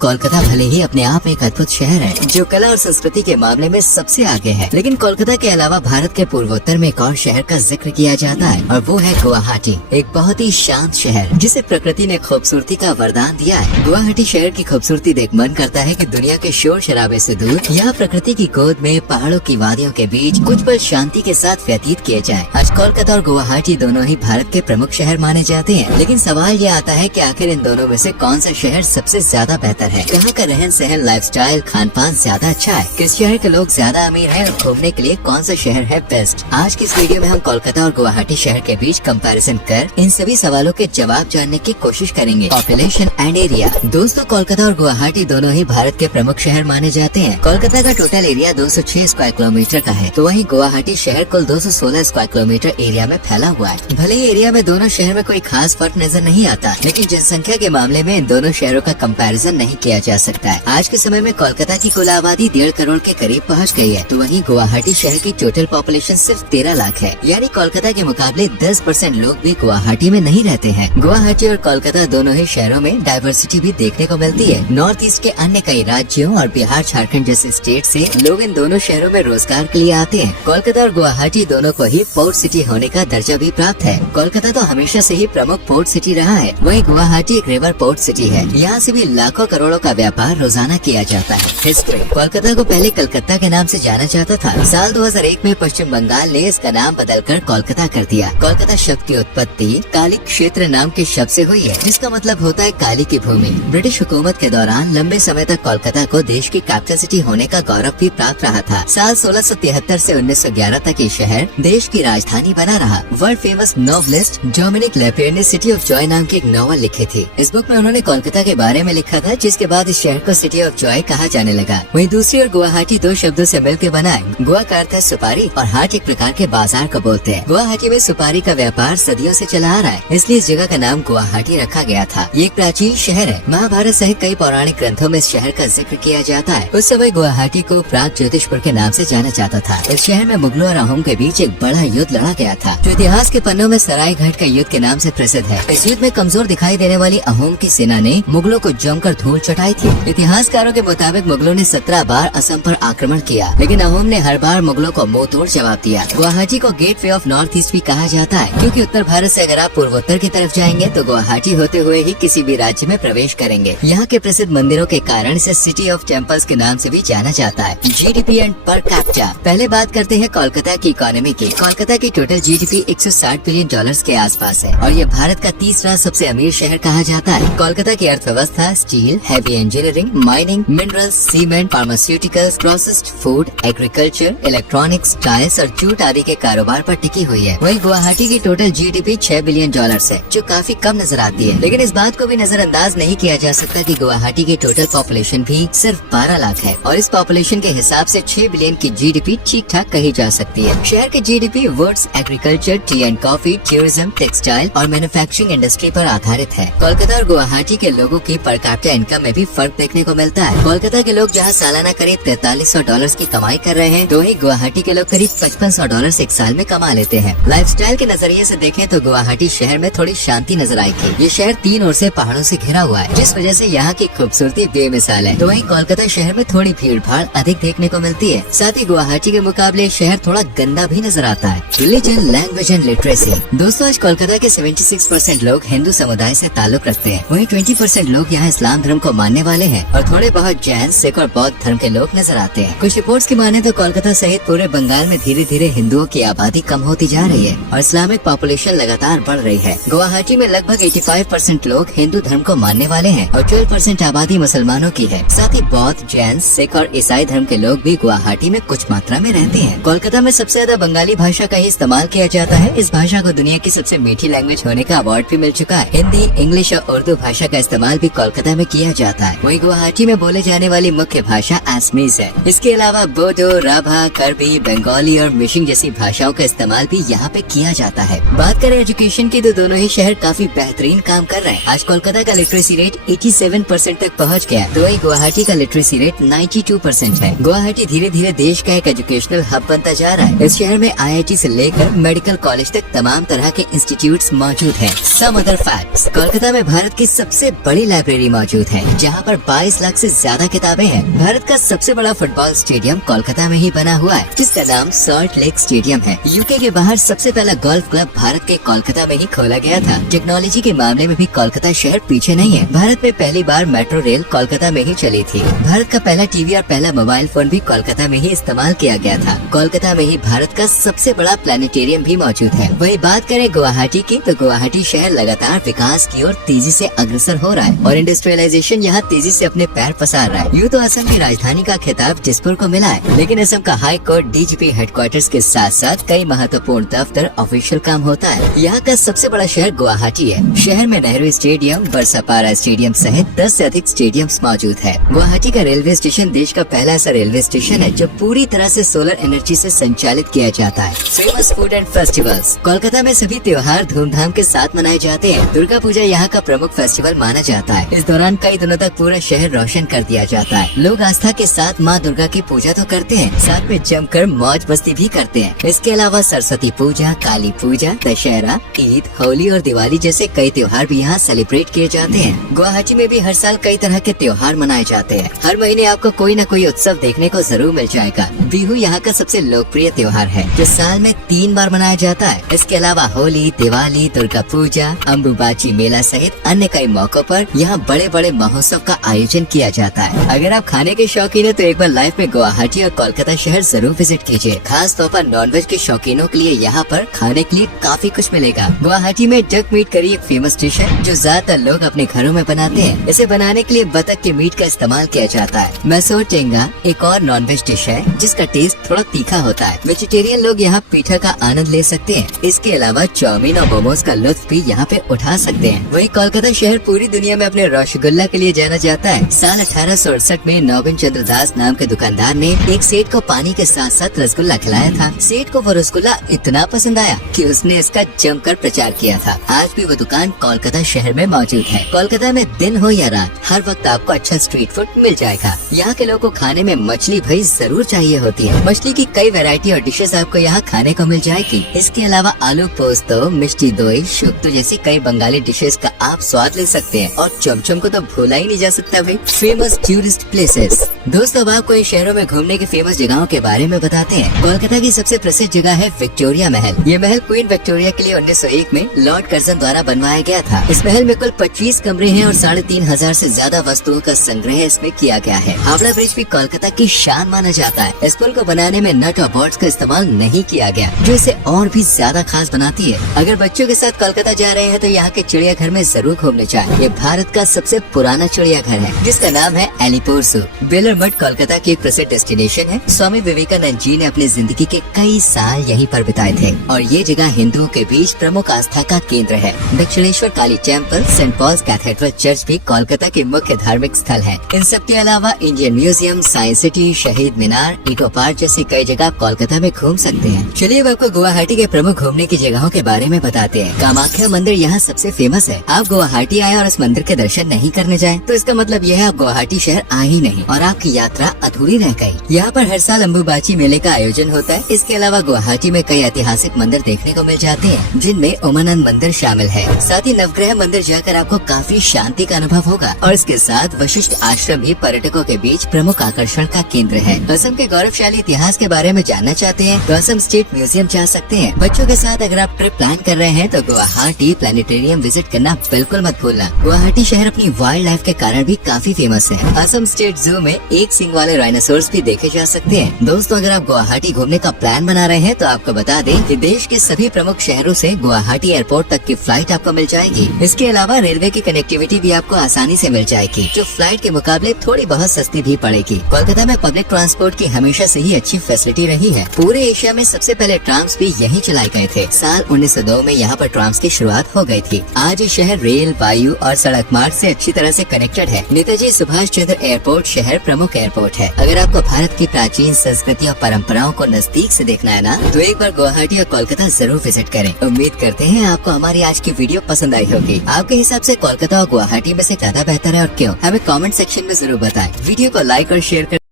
कोलकाता भले ही अपने आप में एक अद्भुत शहर है जो कला और संस्कृति के मामले में सबसे आगे है, लेकिन कोलकाता के अलावा भारत के पूर्वोत्तर में एक और शहर का जिक्र किया जाता है और वो है गुवाहाटी। एक बहुत ही शांत शहर जिसे प्रकृति ने खूबसूरती का वरदान दिया है। गुवाहाटी शहर की खूबसूरती देख मन करता है कि दुनिया के शोर शराबे से दूर यहाँ प्रकृति की गोद में पहाड़ों की वादियों के बीच कुछ पल शांति के साथ व्यतीत किए जाए। आज कोलकाता और गुवाहाटी दोनों ही भारत के प्रमुख शहर माने जाते हैं, लेकिन सवाल ये आता है कि आखिर इन दोनों में से कौन सा शहर सबसे ज्यादा बेहतर है। कहाँ का रहन सहन, लाइफस्टाइल, खान पान ज्यादा अच्छा है, किस शहर के लोग ज्यादा अमीर हैं और घूमने के लिए कौन सा शहर है बेस्ट। आज की इस वीडियो में हम कोलकाता और गुवाहाटी शहर के बीच कंपैरिजन कर इन सभी सवालों के जवाब जानने की कोशिश करेंगे। Population and area. दोस्तों, कोलकाता और गुवाहाटी दोनों ही भारत के प्रमुख शहर माने जाते हैं। कोलकाता का टोटल एरिया 206 स्क्वायर किलोमीटर का है, तो वहीं गुवाहाटी शहर कुल 216 स्क्वायर किलोमीटर एरिया में फैला हुआ है। भले ही एरिया में दोनों शहर में कोई खास फर्क नजर नहीं आता, लेकिन जनसंख्या के मामले में इन दोनों शहरों का कंपैरिजन नहीं किया जा सकता है। आज के समय में कोलकाता की कुल आबादी 1.5 करोड़ के करीब पहुंच गई है, तो वहीं गुवाहाटी शहर की टोटल पॉपुलेशन सिर्फ 13 लाख है, यानी कोलकाता के मुकाबले 10% लोग भी गुवाहाटी में नहीं रहते हैं। गुवाहाटी और कोलकाता दोनों ही शहरों में डाइवर्सिटी भी देखने को मिलती है। नॉर्थ ईस्ट के अन्य कई राज्यों और बिहार, झारखंड जैसे स्टेट से लोग इन दोनों शहरों में रोजगार के लिए आते हैं। कोलकाता और गुवाहाटी दोनों को ही पोर्ट सिटी होने का दर्जा भी प्राप्त है। कोलकाता तो हमेशा से ही प्रमुख पोर्ट सिटी रहा है, वहीं गुवाहाटी एक रिवर पोर्ट सिटी है। यहाँ से भी लाखों करोड़ों का व्यापार रोजाना किया जाता है। हिस्ट्री। कोलकाता को पहले कलकत्ता के नाम से जाना जाता था। साल 2001 में पश्चिम बंगाल ने इसका नाम बदलकर कोलकाता कर दिया। कोलकाता शब्द की उत्पत्ति काली क्षेत्र नाम के शब्द से हुई है, जिसका मतलब होता है काली की भूमि। ब्रिटिश हुकूमत के दौरान लंबे समय तक कोलकाता को देश की कैपिटल सिटी होने का गौरव भी प्राप्त रहा था। साल 1673 से 1911 तक ये शहर देश की राजधानी बना रहा। वर्ल्ड फेमस नॉवलिस्ट डोमिनिक लेपेयर ने सिटी ऑफ जॉय नाम की एक नॉवल लिखी थी। इस बुक में उन्होंने कोलकाता के बारे में लिखा था, जिसके बाद इस शहर को सिटी ऑफ जॉय कहा जाने लगा। वहीं दूसरी ओर गुवाहाटी दो शब्दों से मिलकर बना है। गुआ का अर्थ है सुपारी और हाट एक प्रकार के बाजार को बोलते हैं। गुवाहाटी में सुपारी का व्यापार सदियों से चला आ रहा है, इसलिए इस जगह का नाम गुवाहाटी रखा गया था। ये एक प्राचीन शहर है। महाभारत सहित कई पौराणिक ग्रंथों में इस शहर का जिक्र किया जाता है। उस समय गुवाहाटी को प्राग ज्योतिषपुर के नाम से जाना जाता था। इस शहर में मुगलों और अहोम के बीच एक बड़ा युद्ध लड़ा गया था, जो इतिहास के पन्नों में सरायघाट का युद्ध के नाम से प्रसिद्ध है। इस युद्ध में कमजोर दिखाई देने वाली अहोम की सेना ने मुगलों को जमकर धूल चटाई थी। इतिहासकारों के मुताबिक मुगलों ने 17 बार असम पर आक्रमण किया, लेकिन अहोम ने हर बार मुगलों को मुंह तोड़ जवाब दिया। गुवाहाटी को गेटवे ऑफ नॉर्थ ईस्ट भी कहा जाता है, क्योंकि उत्तर भारत से अगर आप पूर्वोत्तर की तरफ जाएंगे तो गुवाहाटी होते हुए ही किसी भी राज्य में प्रवेश करेंगे। यहाँ के प्रसिद्ध मंदिरों के कारण इसे सिटी ऑफ टेम्पल्स के नाम से भी जाना जाता है। GDP and per capita. पहले बात करते हैं कोलकाता की इकोनॉमी की। कोलकाता की टोटल जीडीपी 160 बिलियन डॉलर्स के आसपास है और ये भारत का तीसरा सबसे अमीर शहर कहा जाता है। कोलकाता की अर्थव्यवस्था steel, heavy engineering, mining, minerals, cement, pharmaceuticals, processed food, agriculture, electronics, tiles और जूट आदि के कारोबार पर टिकी हुई है। वहीं गुवाहाटी की टोटल जीडीपी 6 बिलियन डॉलर्स है, जो काफी कम नजर आती है। लेकिन इस बात को भी नजरअंदाज नहीं किया जा सकता कि गुवाहाटी की टोटल पॉपुलेशन भी सिर्फ 12 लाख है और इस पॉपुलेशन के हिसाब से 6 बिलियन की जीडीपी ठीक ठाक कही जा सकती है। शहर की GDP woods, agriculture, tea and coffee, tourism, textile और मैन्युफैक्चरिंग इंडस्ट्री पर आधारित है। कोलकाता और गुवाहाटी के लोगों की पर कैपिटा इनकम में भी फर्क देखने को मिलता है। कोलकाता के लोग जहां सालाना करीब 4300 डॉलर्स की कमाई कर रहे हैं, तो वहीं गुवाहाटी के लोग करीब 5500 डॉलर्स एक साल में कमा लेते हैं। लाइफस्टाइल के नजरिए से देखें तो गुवाहाटी शहर में थोड़ी शांति नजर आएगी। ये शहर 3 ओर से पहाड़ों से घिरा हुआ है, जिस वजह से यहाँ की खूबसूरती बेमिसाल है। तो वहीं कोलकाता शहर में थोड़ी भीड़ भाड़ अधिक देखने को मिलती है। साथ ही गुवाहाटी के मुकाबले शहर थोड़ा गंदा भी नजर आता है। Religion, language and literacy. दोस्तों, आज कोलकाता के 76% लोग हिंदू समुदाय से ताल्लुक रखते हैं, वहीं 20% लोग यहाँ इस्लाम धर्म को मानने वाले हैं और थोड़े बहुत जैन, सिख और बौद्ध धर्म के लोग नजर आते हैं। कुछ रिपोर्ट्स की माने तो कोलकाता सहित पूरे बंगाल में धीरे धीरे हिंदुओं की आबादी कम होती जा रही है और इस्लामिक पॉपुलेशन लगातार बढ़ रही है। गुवाहाटी में लगभग 85% लोग हिंदू धर्म को मानने वाले हैं और 12% आबादी मुसलमानों की है। साथ ही बौद्ध, जैन, सिख और ईसाई धर्म के लोग भी गुवाहाटी में कुछ मात्रा में रहते हैं। कोलकाता में सबसे ज्यादा बंगाली भाषा का ही इस्तेमाल किया जाता है। इस भाषा को दुनिया की सबसे मीठी लैंग्वेज होने का अवार्ड भी मिल चुका है। हिंदी, इंग्लिश और उर्दू भाषा का इस्तेमाल भी कोलकाता में किया जाता है। वहीं गुवाहाटी में बोले जाने वाली मुख्य भाषा असमीज है। इसके अलावा बोडो, राभा, करबी, बंगाली और मिशिंग जैसी भाषाओं का इस्तेमाल भी यहाँ पे किया जाता है। बात करें एजुकेशन की तो दोनों ही शहर काफी बेहतरीन काम कर रहे हैं। आज कोलकाता का लिटरेसी रेट 87% तक पहुँच गया, तो वहीं गुवाहाटी का लिटरेसी रेट 92% है। गुवाहाटी धीरे धीरे देश का एक एजुकेशनल हब बनता जा रहा है। इस शहर में IIT से लेकर मेडिकल कॉलेज तक तमाम तरह के इंस्टीट्यूट्स मौजूद हैं। Some other facts. कोलकाता में भारत की सबसे बड़ी लाइब्रेरी मौजूद है। जहाँ पर 22 लाख से ज्यादा किताबें हैं। भारत का सबसे बड़ा फुटबॉल स्टेडियम कोलकाता में ही बना हुआ है, जिसका नाम सॉल्ट लेक स्टेडियम है। यूके के बाहर सबसे पहला गोल्फ क्लब भारत के कोलकाता में ही खोला गया था। टेक्नोलॉजी के मामले में भी कोलकाता शहर पीछे नहीं है। भारत में पहली बार मेट्रो रेल कोलकाता में ही चली थी। भारत का पहला टीवी और पहला मोबाइल फोन भी कोलकाता में ही इस्तेमाल किया गया था। कोलकाता में ही भारत का सबसे बड़ा प्लानिटेरियम भी मौजूद है। वही बात करें गुवाहाटी की, तो गुवाहाटी शहर लगातार विकास की ओर तेजी से अग्रसर हो रहा है और इंडस्ट्रियलाइजेशन यहाँ तेजी से अपने पैर पसार रहा है। यूँ तो असम की राजधानी का खिताब जयपुर को मिला है, लेकिन असम का हाई कोर्ट डीजीपी हेडक्वार्टर्स के साथ साथ कई महत्वपूर्ण दफ्तर ऑफिशियल काम होता है। यहाँ का सबसे बड़ा शहर गुवाहाटी है। शहर में नेहरू स्टेडियम, बरसापारा स्टेडियम सहित 10 से अधिक स्टेडियम्स मौजूद है। गुवाहाटी का रेलवे स्टेशन देश का पहला ऐसा रेलवे स्टेशन है जो पूरी तरह से सोलर एनर्जी से संचालित किया जाता है। Famous food and festivals. Kolkata में सभी त्योहार धूमधाम के साथ मनाए जाते हैं। दुर्गा पूजा यहाँ का प्रमुख फेस्टिवल माना जाता है। इस दौरान कई दिनों तक पूरा शहर रोशन कर दिया जाता है। लोग आस्था के साथ माँ दुर्गा की पूजा तो करते हैं, साथ में जमकर मौज मस्ती भी करते हैं। इसके अलावा सरस्वती पूजा, काली पूजा, दशहरा, ईद, होली और दिवाली जैसे कई त्योहार भी यहाँ सेलिब्रेट किए जाते हैं। गुवाहाटी में भी हर साल कई तरह के त्योहार मनाए जाते हैं। हर महीने आपको कोई न कोई उत्सव देखने को जरूर मिल जाएगा। बिहू यहाँ का सबसे लोकप्रिय त्योहार है जो साल में 3 बार मनाया जाता है। इसके अलावा होली, दिवाली, दुर्गा पूजा, अम्बुबाची मेला सहित अन्य कई मौकों पर यहाँ बड़े बड़े महोत्सव का आयोजन किया जाता है। अगर आप खाने के शौकीन है तो एक बार लाइफ में गुवाहाटी और कोलकाता शहर जरूर विजिट कीजिए। खास तौर पर नॉनवेज के शौकीनों के लिए यहाँ पर खाने के लिए काफी कुछ मिलेगा। गुवाहाटी में डक मीट करी एक फेमस डिश है जो ज्यादातर लोग अपने घरों में बनाते हैं। इसे बनाने के लिए बतख के मीट का इस्तेमाल किया जाता है। मैसोर टेंगा एक और नॉनवेज डिश है जिसका टेस्ट थोड़ा तीखा होता है। वेजिटेरियन लोग यहाँ पीठा का आनंद ले सकते हैं। इसके अलावा चाउमीन और मोमोज का लुत्फ भी यहाँ पे उठा सकते हैं। वही कोलकाता शहर पूरी दुनिया में अपने रसगुल्ला के लिए जाना जाता है। साल 1868 में नौबिन चंद्र दास नाम के दुकानदार ने एक सेठ को पानी के साथ साथ रसगुल्ला खिलाया था। सेठ को वो रसगुल्ला इतना पसंद आया कि उसने इसका जमकर प्रचार किया था। आज भी वो दुकान कोलकाता शहर में मौजूद है। कोलकाता में दिन हो या रात हर वक्त आपको अच्छा स्ट्रीट फूड मिल जाएगा। यहाँ के लोगों को खाने में मछली भाई जरूर चाहिए होती है। मछली की कई वैरायटी और डिशेस आपको यहाँ खाने को मिल जाएगी। इसके अलावा आलू पोस्तो, मिष्टी दोई, शुक्तो जैसी कई बंगाली डिशेस का आप स्वाद ले सकते हैं। और चमचम को तो भूला ही नहीं जा सकता भाई। Famous tourist places. दोस्तों अब आपको इन शहरों में घूमने की फेमस जगहों के बारे में बताते हैं। कोलकाता की सबसे प्रसिद्ध जगह है विक्टोरिया महल। ये महल क्वीन विक्टोरिया के लिए 1901 में लॉर्ड कर्जन द्वारा बनवाया गया था। इस महल में कुल 25 कमरे हैं और 3500 से ज्यादा वस्तुओं का संग्रह इसमें किया गया है। हावड़ा ब्रिज भी कोलकाता की शान माना जाता है। इस पुल को बनाने में नट और बोर्ड्स का इस्तेमाल नहीं किया गया जो इसे और भी ज्यादा खास बनाती है। अगर बच्चों के साथ कोलकाता जा रहे हैं तो यहाँ के चिड़ियाघर में जरूर घूमने जाएं। ये भारत का सबसे पुराना चिड़ियाघर है जिसका नाम है एलिपुर ज़ू। बेलर मठ कोलकाता की एक प्रसिद्ध डेस्टिनेशन है। स्वामी विवेकानंद जी ने अपनी जिंदगी के कई साल यहीं पर बिताए थे और ये जगह हिंदुओं के बीच प्रमुख आस्था का केंद्र है। Dakshineswar Kali temple, Saint Paul's cathedral church भी कोलकाता के मुख्य धार्मिक स्थल है। इन सब के अलावा इंडियन म्यूजियम, साइंस सिटी, शहीद मीनार, इको पार्क जैसी कई जगह कोलकाता में घूम सकते हैं। चलिए अब आपको गुवाहाटी के प्रमुख घूमने की जगहों के बारे में बताते हैं। कामाख्या मंदिर यहाँ सबसे फेमस है। आप गुवाहाटी आए और इस मंदिर के दर्शन नहीं करने जाए तो इसका मतलब यह है आप गुवाहाटी शहर आए ही नहीं और आपकी यात्रा अधूरी रह गई। यहाँ पर हर साल अम्बुबाची मेले का आयोजन होता है। इसके अलावा गुवाहाटी में कई ऐतिहासिक मंदिर देखने को मिल जाते हैं जिनमें उमानंद मंदिर शामिल है। साथ ही नवग्रह मंदिर जाकर आपको काफी शांति का अनुभव होगा और इसके साथ वशिष्ठ आश्रम भी पर्यटकों के बीच प्रमुख आकर्षण का केंद्र है। असम के गौरवशाली इतिहास के बारे में जानना चाहते हैं तो असम स्टेट म्यूजियम जा सकते हैं। बच्चों के साथ अगर आप ट्रिप प्लान कर रहे हैं तो गुवाहाटी प्लानिटेरियम विजिट करना बिल्कुल मत भूलना। गुवाहाटी शहर अपनी वाइल्ड लाइफ के कारण भी काफी फेमस है। असम स्टेट जू में एक सींग वाले राइनोसोरस भी देखे जा सकते हैं। दोस्तों अगर आप गुवाहाटी घूमने का प्लान बना रहे हैं तो आपको बता दें कि देश के सभी प्रमुख शहरों से गुवाहाटी एयरपोर्ट तक की फ्लाइट आपको मिल जाएगी। इसके अलावा रेलवे की कनेक्टिविटी भी आपको आसानी से मिल जाएगी जो फ्लाइट के मुकाबले थोड़ी बहुत सस्ती भी पड़ेगी। कोलकाता में पब्लिक ट्रांसपोर्ट की हमेशा से ही अच्छी फैसिलिटी रही है। पूरे एशिया में सबसे पहले ट्राम्स भी यहीं चलाए गए थे। साल 1902 में यहाँ पर ट्राम्स की शुरुआत हो गई थी। आज ये शहर रेल, वायु और सड़क मार्ग से अच्छी तरह से कनेक्टेड है। नेताजी सुभाष चंद्र एयरपोर्ट शहर प्रमुख एयरपोर्ट है। अगर आपको भारत की प्राचीन संस्कृति और परंपराओं को नजदीक से देखना है ना तो एक बार गुवाहाटी और कोलकाता जरूर विजिट करें। उम्मीद करते हैं आपको हमारी आज की वीडियो पसंद आई होगी। आपके हिसाब से कोलकाता और गुवाहाटी में से ज्यादा बेहतर है और क्यों, हमें कमेंट सेक्शन में जरूर बताएं। वीडियो को लाइक और शेयर कर